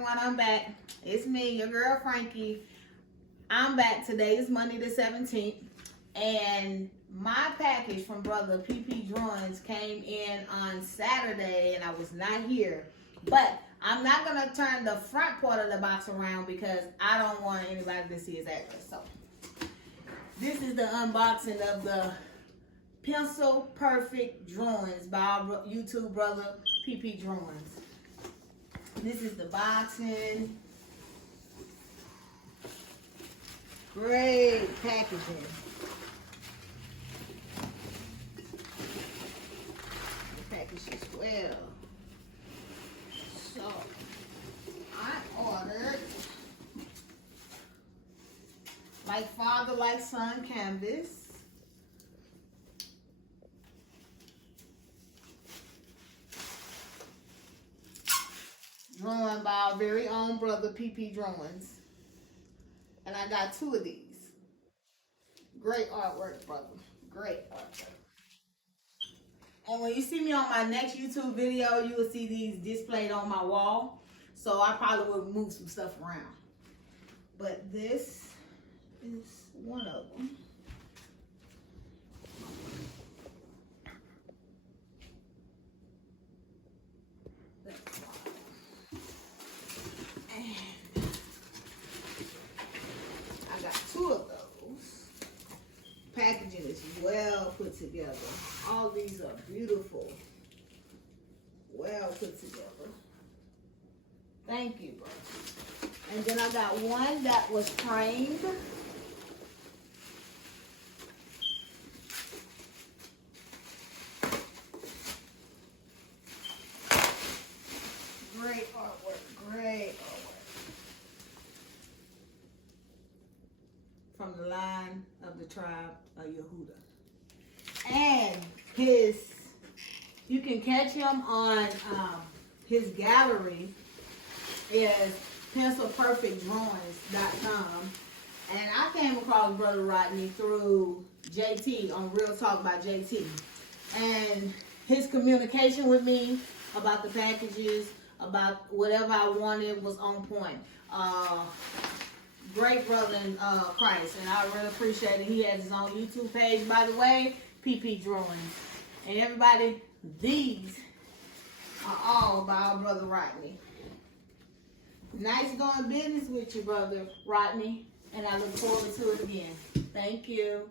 everyone, I'm back. It's me, your girl Frankie. I'm back. Today is Monday the 17th, and my package from Brother Ppdrawings came in on Saturday, and I was not here. But I'm not going to turn the front part of the box around because I don't want anybody to see his address. So this is the unboxing of the Pencilperfect drawings by our YouTube brother Ppdrawings. This is the boxing. Great packaging. The package is well. So I ordered Like Father, Like Son canvas. Drawn by our very own brother Ppdrawings. And I got 2 of these. Great artwork, brother. Great artwork. And when you see me on my next YouTube video, you will see these displayed on my wall. So I probably will move some stuff around. But this is one of them. I got 2 of those. Packaging is well put together. All these are beautiful. Well put together. Thank you, bro. And then I got one that was framed. Great artwork, great artwork. From the line of the tribe of Yehuda. And you can catch him on his gallery is Pencilperfectdrawings.com. And I came across Brother Rodney through JT on Real Talk by JT. And his communication with me about the packages, about whatever I wanted was on point. Great brother in Christ, and I really appreciate it. He has his own YouTube page, by the way, Ppdrawings. And everybody, these are all by our brother Rodney. Nice doing business with you, brother Rodney, and I look forward to it again. Thank you.